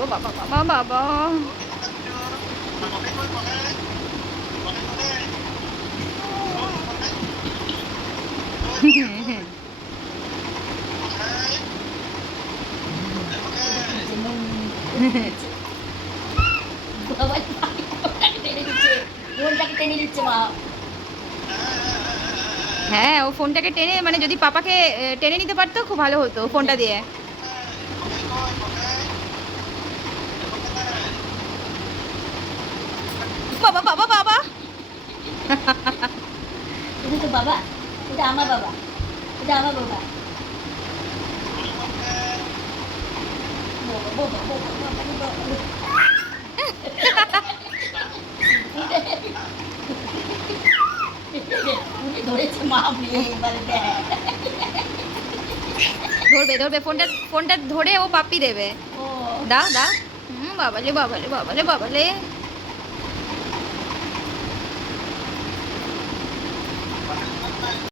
বাবা বাবা বাবা বাবা হ্যাঁ, ও ফোনটাকে টেনে মানে যদি পাপাকে টেনে নিতে পারতো খুব ভালো হতো ফোনটা দিয়ে। বাবা বাবা বাবা তুমি তো বাবা, এটা আমার বাবা, এটা আমার বাবা। ধরেছে মা এবারে ধরবে ধরবে ফোনটা, ফোনটা ধরে ও পাপ্পি দেবে। ও দা দা বাবালে বাবালে বাবালে বাবালে